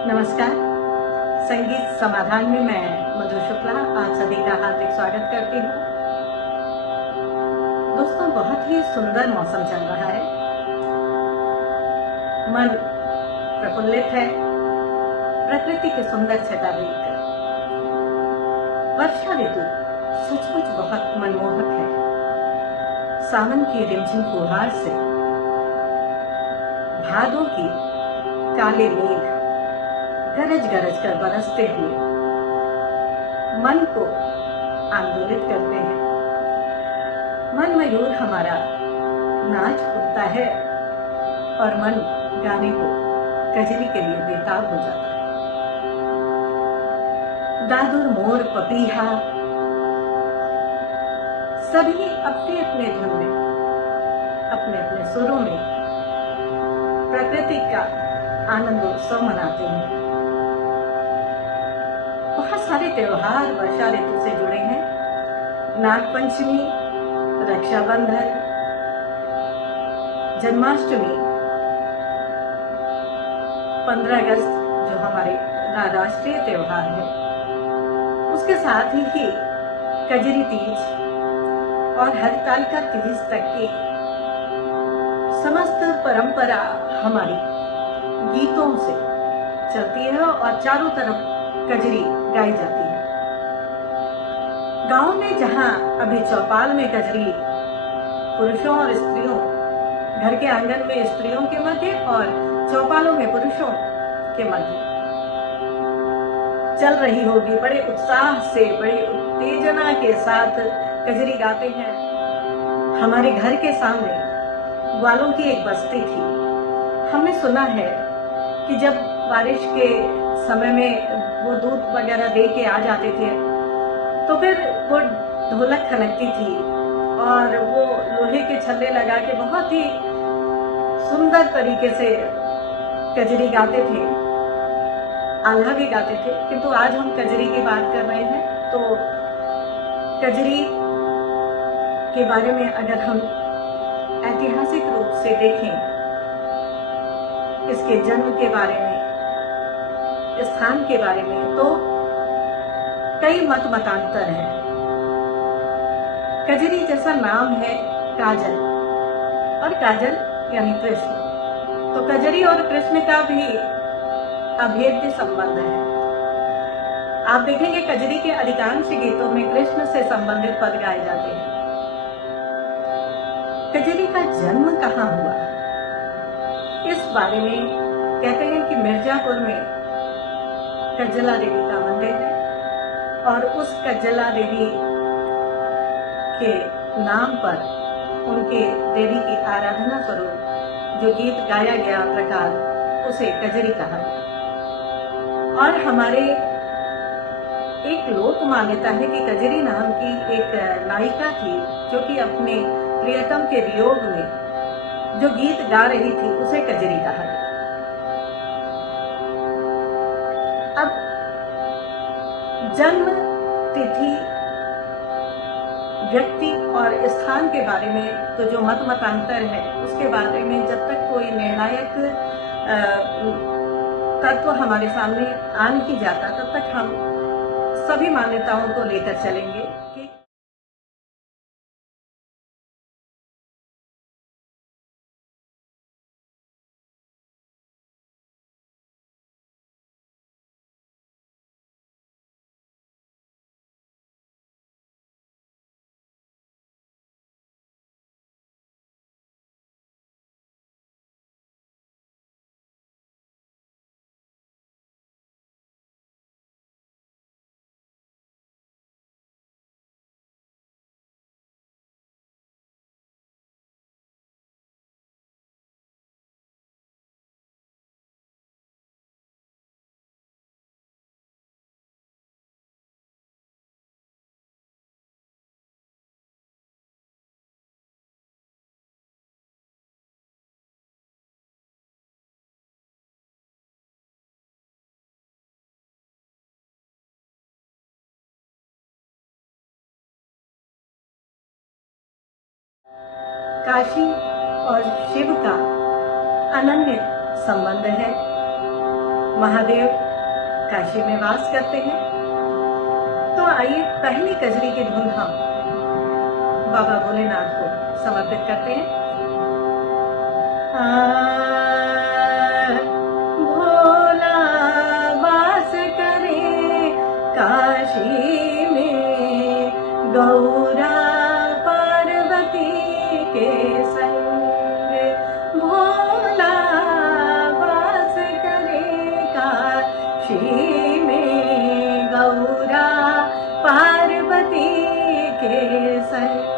नमस्कार। संगीत समाधान में मैं मधु शुक्ला आप सभी का हार्दिक स्वागत करती हूँ। दोस्तों, बहुत ही सुंदर मौसम चल रहा है। मन प्रफुल्लित है प्रकृति की सुंदर छटा देखकर। वर्षा ऋतु सचमुच बहुत मनमोहक है। सावन की रिमझिम फुहार से भादों की काले मेघ गरज गरज कर बरसते हुए मन को आंदोलित करते हैं। मन मयूर हमारा नाच उठता है और मन गाने को कजरी के लिए बेताब हो जाता है। दादुर मोर पपीहा सभी अपने अपने धुन में अपने अपने सुरों में प्रकृति का आनंद उत्सव मनाते हैं। बहुत सारे त्योहार वर्षा ऋतु से जुड़े हैं। नागपंचमी, रक्षाबंधन, जन्माष्टमी, 15 अगस्त जो हमारे राष्ट्रीय त्योहार है, उसके साथ ही कजरी तीज और हरतालिका तीज तक की समस्त परंपरा हमारी गीतों से चलती है और चारों तरफ कजरी गाई जाती है। गांव में जहां अभी चौपाल में कजरी पुरुषों और स्त्रियों, घर के आंगन में स्त्रियों के मध्य और चौपालों में पुरुषों के मध्य चल रही होगी, बड़े उत्साह से बड़ी उत्तेजना के साथ कजरी गाते हैं। हमारे घर के सामने ग्वालों की एक बस्ती थी। हमने सुना है कि जब बारिश के समय में वो दूध वगैरह दे के आ जाते थे तो फिर वो ढोलक खनकती थी और वो लोहे के छल्ले लगा के बहुत ही सुंदर तरीके से कजरी गाते थे, आल्हा भी गाते थे। किंतु आज हम कजरी की बात कर रहे हैं, तो कजरी के बारे में अगर हम ऐतिहासिक रूप से देखें, इसके जन्म के बारे में, स्थान के बारे में, तो कई मत मतांतर हैं। कजरी जैसा नाम है काजल, और काजल यानी कृष्ण, तो कजरी और कृष्ण का भी अभेद्य संबंध है। आप देखेंगे कजरी के अधिकांश गीतों में कृष्ण से संबंधित पद गाए जाते हैं। कजरी का जन्म कहाँ हुआ, इस बारे में कहते हैं कि मिर्जापुर में कज्जला देवी का मंदिर है और उस कज्जला देवी के नाम पर उनके देवी की आराधना स्वरूप जो गीत गाया गया प्रकार, उसे कजरी कहा गया। और हमारे एक लोक मान्यता है कि कजरी नाम की एक नायिका थी जो कि अपने प्रियतम के वियोग में जो गीत गा रही थी, उसे कजरी कहा गया। अब जन्म तिथि, व्यक्ति और स्थान के बारे में तो जो मत मतांतर है, उसके बारे में जब तक कोई निर्णायक तत्व हमारे सामने आ नहीं जाता, तब तक हम सभी मान्यताओं को लेकर चलेंगे कि काशी और शिव का अनन्य संबंध है। महादेव काशी में वास करते हैं। तो आइए पहली कजरी की धुन हम बाबा भोलेनाथ को समर्पित करते हैं। भोला वास करे काशी में, गौरा पार्वती के संग। भोला वास करे काशी में, गौरा पार्वती के संग।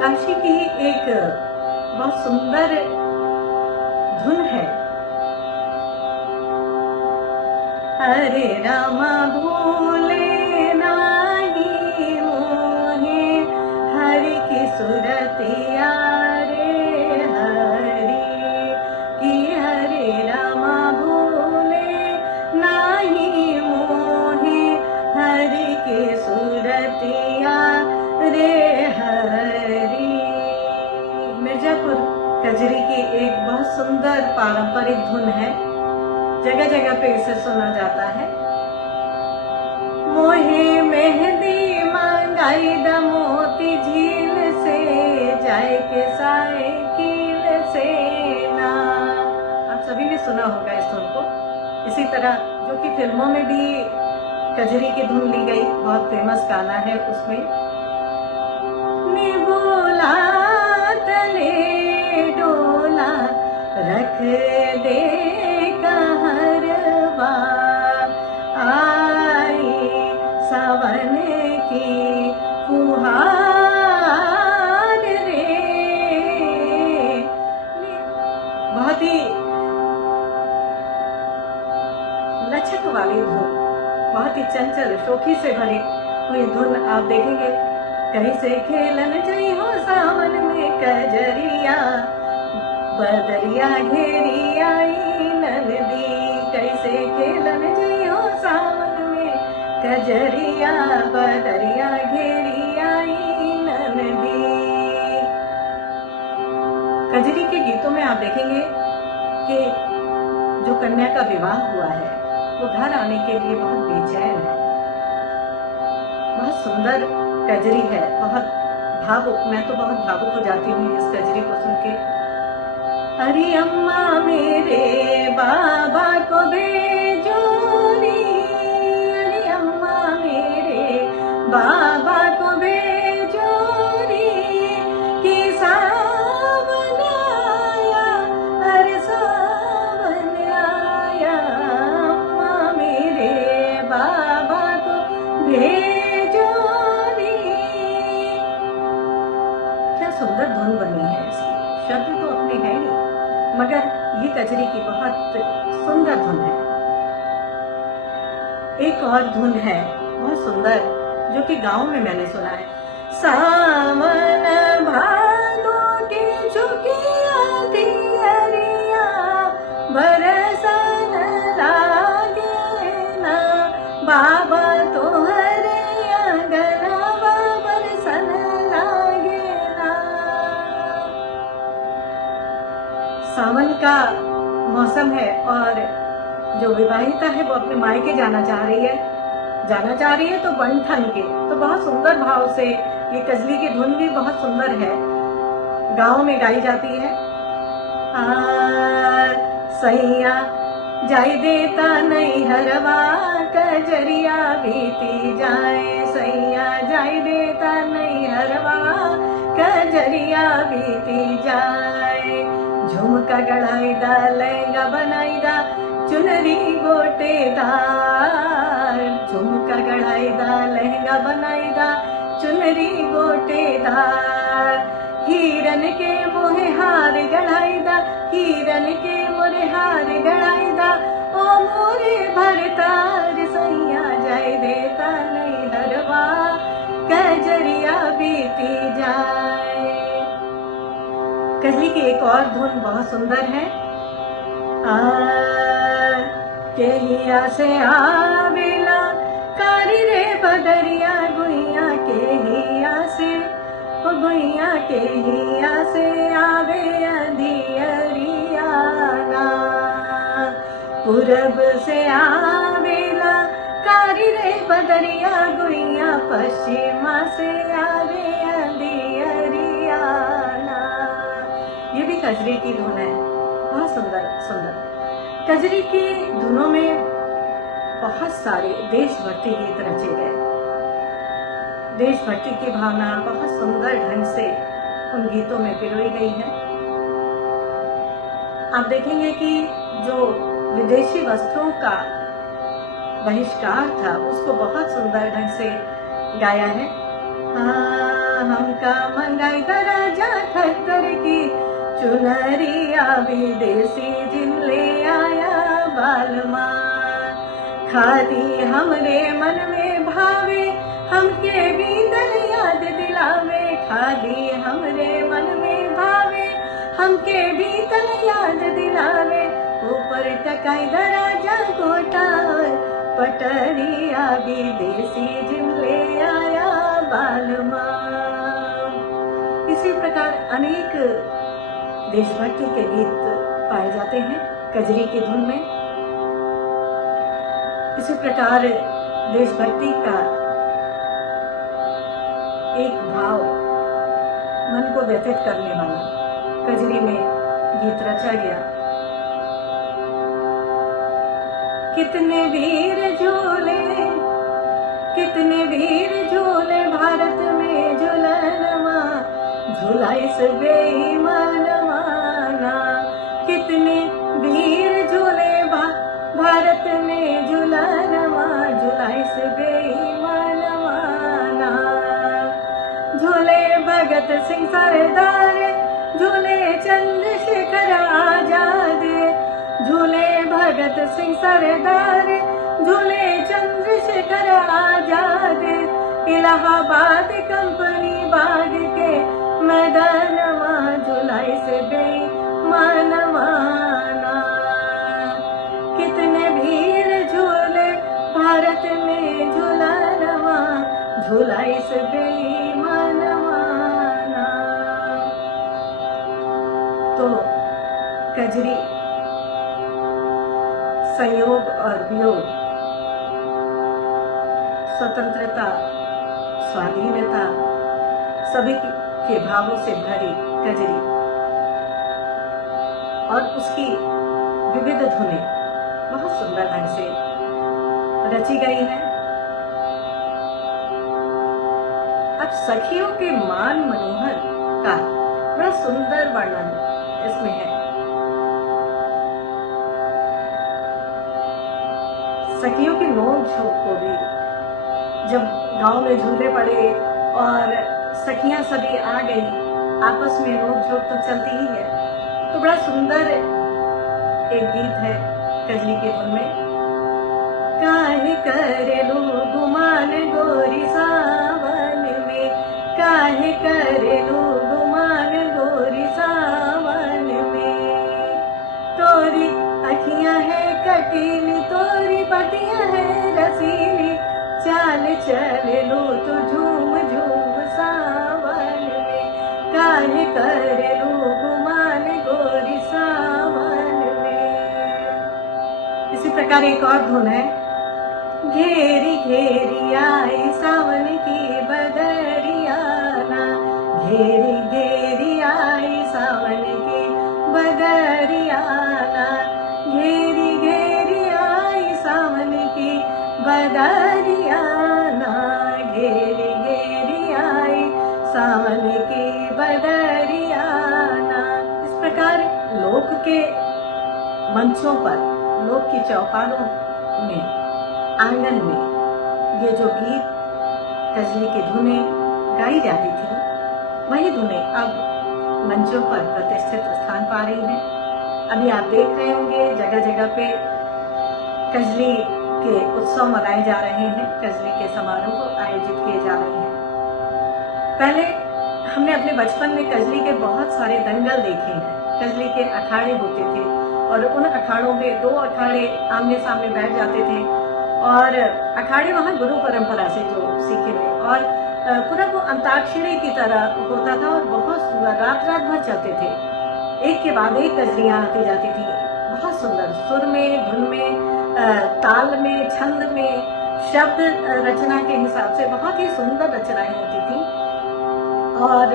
काशी की एक बहुत सुंदर धुन है। हरे रामा भूले नाही मोहे, हरि की सुरतिया रे हरि की। हरे रामा भूले नाही मोहे, हरि की सुरतिया रे हरि। मिर्जापुर कजरी की एक बहुत सुंदर पारंपरिक धुन है, जगह जगह पे इसे सुना जाता है। मोहे मेहंदी मंगाई द मोती झील से, जाए के साइकिल से ना। आप सभी ने सुना होगा इस धुन को। इसी तरह जो कि फिल्मों में भी कजरी की धुन ली गई, बहुत फेमस गाना है उसमें। बोला तले डोला रख दे कहरवा, आई सावन की फुहार रे। बहुत ही लचक वाली धुन, बहुत ही चंचल शोखी से भरी हुई धुन आप देखेंगे। कहीं से खेलन जई हो सावन में कजरिया, बदरिया घेरी आई नंदी। कैसे खेलन जई हो सावन में कजरिया, बदरिया घेरी आई नंदी। कजरी के गीतों में आप देखेंगे कि जो कन्या का विवाह हुआ है वो घर आने के लिए बहुत बेचैन है। बहुत सुंदर कजरी है, बहुत भावुक। मैं तो बहुत भावुक हो जाती हूँ इस कजरी को सुन के। अरे अम्मा मेरे बाबा को भेजो नी, अरे अम्मा मेरे बाबा को भेजो नी, कि सावन आया, अरे सावन आया। अम्मा मेरे बाबा को भेजो। सुंदर धुन बनी है इसकी, शब्द तो अपने है ही, मगर ये कजरी की बहुत सुंदर धुन है। एक और धुन है बहुत सुंदर, जो कि गांव में मैंने सुना है। सावन भादो की चुकिया दियरिया, बरसन लागे ना, बाबा तोहरे अंगनवा बरसन लागे। सावन का मौसम है और जो विवाहिता है वो अपने मायके जाना चाह रही है तो बन ठन के। तो बहुत सुंदर भाव से ये कजली की धुन भी बहुत सुंदर है, गाँव में गाई जाती है। सैया जाई देता नहीं हरवा, कजरिया बीती जाए। सैया जाई देता नहीं हरवा, कजरिया बीती जाए। झुमका गढ़ाई दा, लहंगा बनाई दा, चुनरी गोटेदार। झुमका गढ़ाई दा, लहंगा बनाई दा, चुनरी गोटेदार। हिरन के मोहे हार गढ़ाई दा, हिरन के मोरे हार गढ़ाई दा। ओ मोरे भरतार, सैया जाय देता नहीं हरवा, कजरिया बीती जाए। कजली की एक और धुन बहुत सुंदर है। केहिया से आवेला कारी रे बदरिया, गुइया केहिया से, गुइया केहिया से आवे अंधियरिया। पूरब से आवेला कारी रे बदरिया गुइया, पश्चिमा से आवे अंधियरियाना। ये भी कजरी की धुन है, बहुत सुंदर सुंदर। कजरी की धुनों में बहुत सारे देशभक्ति गीत रचे गए। देशभक्ति की भावना बहुत सुंदर ढंग से उन गीतों में पिरोई गई है। आप देखेंगे कि जो विदेशी वस्त्रों का बहिष्कार था उसको बहुत सुंदर ढंग से गाया है। हाँ हमका मंगाई दराजा खतर की चुनरिया, विदेशी जिन ले आया बालमा। खादी हमरे मन में भावे, हमके भीतर याद दिलावे। खादी हमरे मन में भावे, हमके भीतर याद दिलावे। ऊपर टकाई दराजा गोटा, पटरिया विदेशी जिन ले आया बालमा। इसी प्रकार अनेक देशभक्ति के गीत पाए जाते हैं कजरी की धुन में। इसी प्रकार देशभक्ति का एक भाव मन को व्यथित करने वाला कजरी में गीत रचा गया। कितने वीर झूले, कितने वीर झूले भारत में झूलनवा, झूला इस बेईमानवाना। कितने वीर झूले भारत में झूलनवा, झूला इस बेईमानवाना। झूले भगत सिंह सरदार, झूले चंद्रशेखर आजाद। झूले भगत सिंह सरदार, झूले चंद्रशेखर आजाद। इलाहाबाद कंपनी बाग के मैदानवा, झूला इस बेईमानवाना। कितने वीर झूले भारत में झूलनवा, झूला इस बेईमानवाना। तो कजरी संयोग और वियोग, स्वतंत्रता, स्वाधीनता, सभी के भावों से भरी कजरी और उसकी विविध धुनें बहुत सुंदर ढंग से रची गई हैं। अब सखियों के मान मनोहर का बड़ा सुंदर वर्णन इसमें है। सखियों की नोक झोंक को भी, जब गांव में झूले पड़े और सखियां सभी आ गई, आपस में नोक झोंक तो चलती ही है। तो बड़ा सुंदर एक गीत है कजरी के धुन में। काहे करेलू गुमान गोरी सावन में, काहे करेलू गुमान गोरी सावन में। तोरी अखियां है कटीली, तोरी बतियां है रसीली, चाल चलेलू तो झूम झूम सावन में। काहे करेलू गुमान गोरी सावन में। इसी प्रकार एक और धुन है। घेरी घेरी आई सावन की बदरियाना, घेरी घेरी आई सावन की बदरियाना। घेरी घेरी आई सावन की बदरियाना, घेरी घेरी आई सावन की बदरियाना। इस प्रकार लोक के मंचों पर, लोक की चौपालों में, आंगन में ये जो गीत कजरी की धुनें गाई जाती थी, वही धुनें अब मंचों पर प्रतिष्ठित स्थान पा रही हैं। अभी आप देख रहे होंगे जगह जगह पे कजरी के उत्सव मनाए जा रहे हैं, कजरी के समारोह आयोजित किए जा रहे हैं। पहले हमने अपने बचपन में कजरी के बहुत सारे दंगल देखे हैं। कजरी के अखाड़े होते थे और उन अखाड़ों में दो अखाड़े आमने सामने बैठ जाते थे और अखाड़े वहाँ गुरु परंपरा से जो सीखे हुए, और पूरा वो अंताक्षरी की तरह होता था और बहुत सुंदर रात रात भर चलते थे। एक के बाद एक कजरियां आती जाती थी, बहुत सुंदर सुर में, धुन में, ताल में, छंद में, शब्द रचना के हिसाब से बहुत ही सुंदर रचनाएं होती थी। और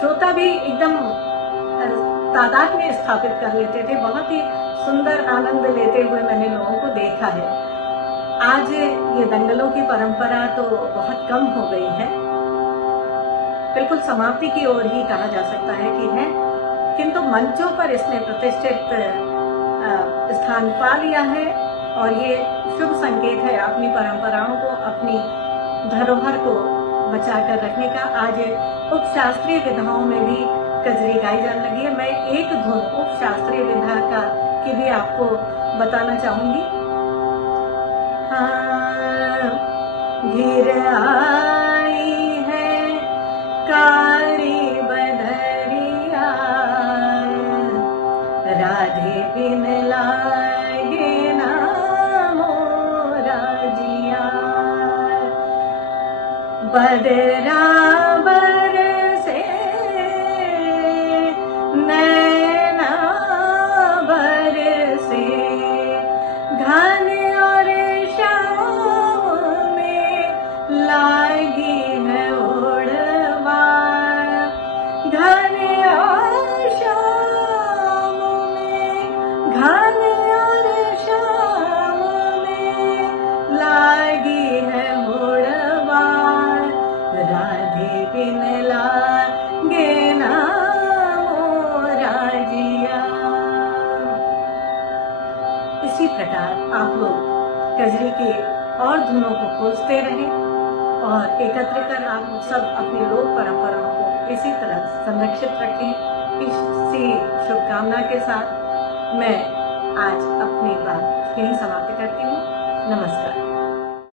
श्रोता भी एकदम तादाद में स्थापित कर लेते थे। बहुत ही सुंदर आनंद लेते हुए मैंने लोगों को देखा है। आज ये दंगलों की परंपरा तो बहुत कम हो गई है, बिल्कुल समाप्ति की ओर ही कहा जा सकता है कि है, किंतु मंचों पर इसने प्रतिष्ठित स्थान पा लिया है और ये शुभ संकेत है अपनी परंपराओं को, अपनी धरोहर को बचाकर रखने का। आज उपशास्त्रीय विधाओं में भी कजरी गाई जाने लगी है। मैं एक धुन उपशास्त्रीय विधा का की भी आपको बताना चाहूंगी। हाँ, घिर आई है कारी बदरिया, राधे बिन लागे ना मोरा जिया, बदरा बरसे नैना बरसे, घन और शाम में लागी है उड़वा, घन और शाम में, घन और शाम में लागी है उड़वा, राधे बिन लागे ना मोरा जिया। इसी प्रकार आप लोग कजरी के और धुनों को खोजते रहें और एकत्र कर आप सब अपनी लोक परंपराओं को इसी तरह संरक्षित रखें। इसी शुभकामना के साथ मैं आज अपनी बात यहीं समाप्त करती हूँ। नमस्कार।